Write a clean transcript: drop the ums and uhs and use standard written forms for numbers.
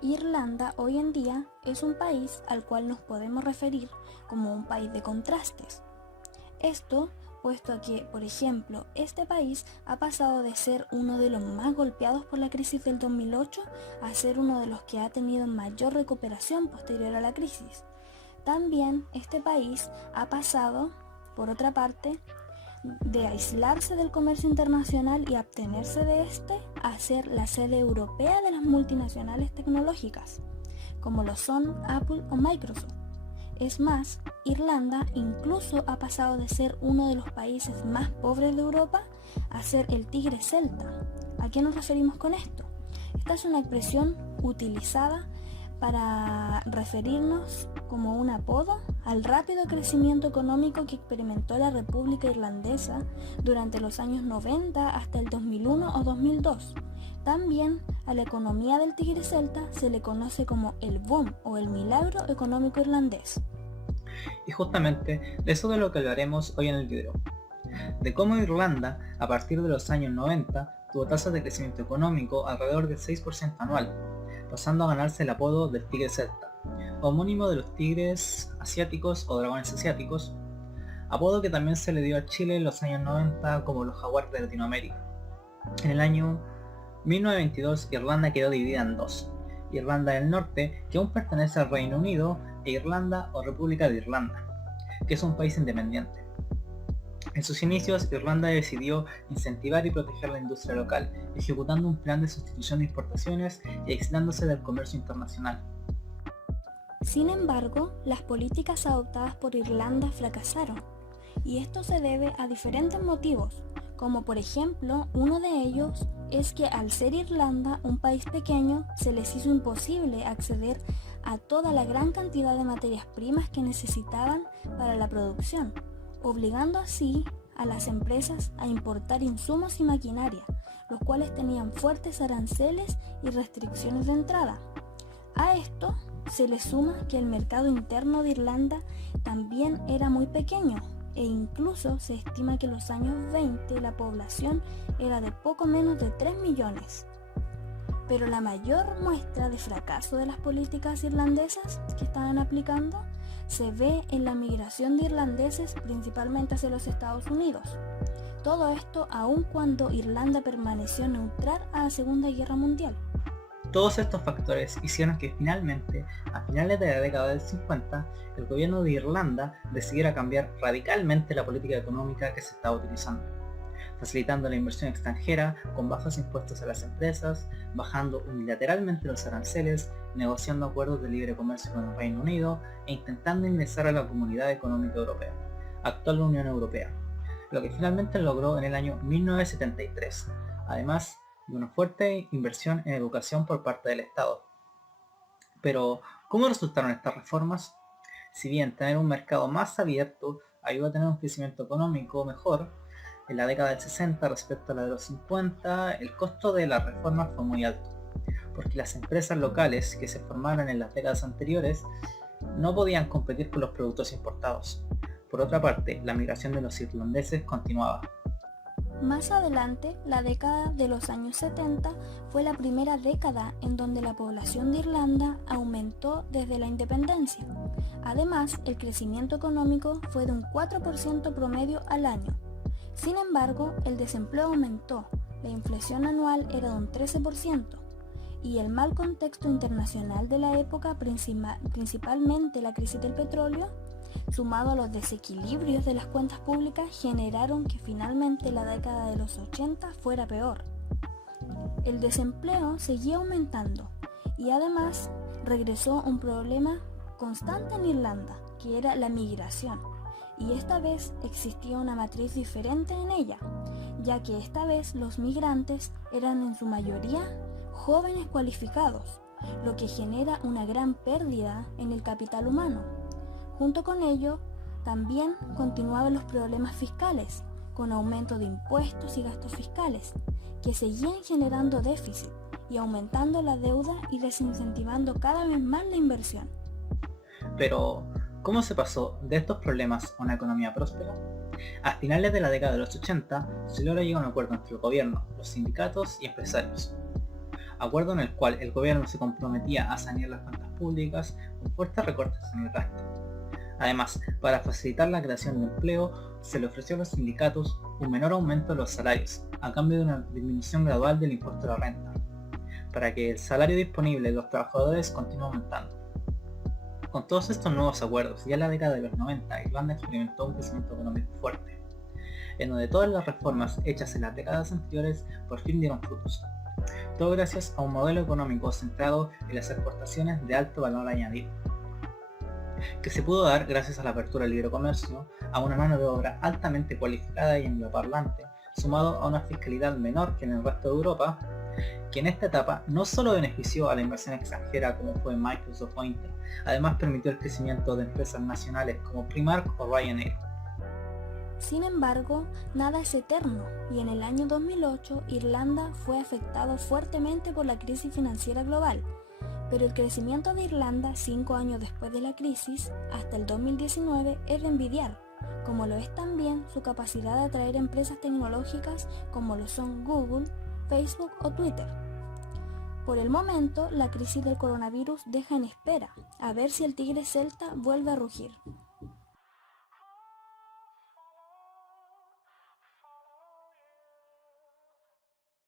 Irlanda hoy en día es un país al cual nos podemos referir como un país de contrastes. Esto puesto a que, por ejemplo, este país ha pasado de ser uno de los más golpeados por la crisis del 2008 a ser uno de los que ha tenido mayor recuperación posterior a la crisis. También este país ha pasado, por otra parte, de aislarse del comercio internacional y abstenerse de este a ser la sede europea de las multinacionales tecnológicas, como lo son Apple o Microsoft. Es más, Irlanda incluso ha pasado de ser uno de los países más pobres de Europa a ser el tigre celta. ¿A qué nos referimos con esto? Esta es una expresión utilizada para referirnos como un apodo al rápido crecimiento económico que experimentó la República Irlandesa durante los años 90 hasta el 2001 o 2002. También a la economía del tigre celta se le conoce como el boom o el milagro económico irlandés. Y justamente de eso de lo que hablaremos hoy en el video, de cómo Irlanda a partir de los años 90 tuvo tasas de crecimiento económico alrededor del 6% anual, pasando a ganarse el apodo del tigre celta, homónimo de los tigres asiáticos o dragones asiáticos, apodo que también se le dio a Chile en los años 90 como los jaguares de Latinoamérica. En el año 1922 Irlanda quedó dividida en dos, Irlanda del Norte, que aún pertenece al Reino Unido, e Irlanda o República de Irlanda, que es un país independiente. En sus inicios, Irlanda decidió incentivar y proteger la industria local, ejecutando un plan de sustitución de importaciones y aislándose del comercio internacional. Sin embargo, las políticas adoptadas por Irlanda fracasaron, y esto se debe a diferentes motivos, como por ejemplo, uno de ellos es que al ser Irlanda un país pequeño, se les hizo imposible acceder a toda la gran cantidad de materias primas que necesitaban para la producción, obligando así a las empresas a importar insumos y maquinaria, los cuales tenían fuertes aranceles y restricciones de entrada. A esto se le suma que el mercado interno de Irlanda también era muy pequeño, e incluso se estima que en los años 20 la población era de poco menos de 3 millones. Pero la mayor muestra de fracaso de las políticas irlandesas que estaban aplicando se ve en la migración de irlandeses principalmente hacia los Estados Unidos. Todo esto aun cuando Irlanda permaneció neutral a la Segunda Guerra Mundial. Todos estos factores hicieron que finalmente, a finales de la década del 50, el gobierno de Irlanda decidiera cambiar radicalmente la política económica que se estaba utilizando, facilitando la inversión extranjera con bajos impuestos a las empresas, bajando unilateralmente los aranceles, negociando acuerdos de libre comercio con el Reino Unido e intentando ingresar a la Comunidad Económica Europea, actual Unión Europea, lo que finalmente logró en el año 1973, además de una fuerte inversión en educación por parte del Estado. Pero, ¿cómo resultaron estas reformas? Si bien tener un mercado más abierto ayuda a tener un crecimiento económico mejor, en la década del 60 respecto a la de los 50, el costo de la reforma fue muy alto, porque las empresas locales que se formaron en las décadas anteriores no podían competir con los productos importados. Por otra parte, la migración de los irlandeses continuaba. Más adelante, la década de los años 70 fue la primera década en donde la población de Irlanda aumentó desde la independencia. Además, el crecimiento económico fue de un 4% promedio al año. Sin embargo, el desempleo aumentó, la inflación anual era de un 13%, y el mal contexto internacional de la época, principalmente la crisis del petróleo, sumado a los desequilibrios de las cuentas públicas, generaron que finalmente la década de los 80 fuera peor. El desempleo seguía aumentando y además regresó un problema constante en Irlanda, que era la migración, y esta vez existía una matriz diferente en ella, ya que esta vez los migrantes eran en su mayoría jóvenes cualificados, lo que genera una gran pérdida en el capital humano. Junto con ello, también continuaban los problemas fiscales, con aumento de impuestos y gastos fiscales, que seguían generando déficit y aumentando la deuda y desincentivando cada vez más la inversión. Pero, ¿cómo se pasó de estos problemas a una economía próspera? A finales de la década de los 80 se logra llegar a un acuerdo entre el gobierno, los sindicatos y empresarios. acuerdo en el cual el gobierno se comprometía a sanear las cuentas públicas con fuertes recortes en el gasto. Además, para facilitar la creación de empleo, se le ofreció a los sindicatos un menor aumento de los salarios, a cambio de una disminución gradual del impuesto a la renta, para que el salario disponible de los trabajadores continúe aumentando. Con todos estos nuevos acuerdos, ya en la década de los 90, Irlanda experimentó un crecimiento económico fuerte, en donde todas las reformas hechas en las décadas anteriores por fin dieron frutos. Todo gracias a un modelo económico centrado en las exportaciones de alto valor añadido, que se pudo dar gracias a la apertura del libre comercio, a una mano de obra altamente cualificada y angloparlante, sumado a una fiscalidad menor que en el resto de Europa, que en esta etapa no solo benefició a la inversión extranjera como fue Microsoft o Intel, además permitió el crecimiento de empresas nacionales como Primark o Ryanair. Sin embargo, nada es eterno y en el año 2008 Irlanda fue afectado fuertemente por la crisis financiera global, pero el crecimiento de Irlanda 5 años después de la crisis, hasta el 2019, es de envidiar, como lo es también su capacidad de atraer empresas tecnológicas como lo son Google, Facebook o Twitter. Por el momento, la crisis del coronavirus deja en espera, a ver si el tigre celta vuelve a rugir.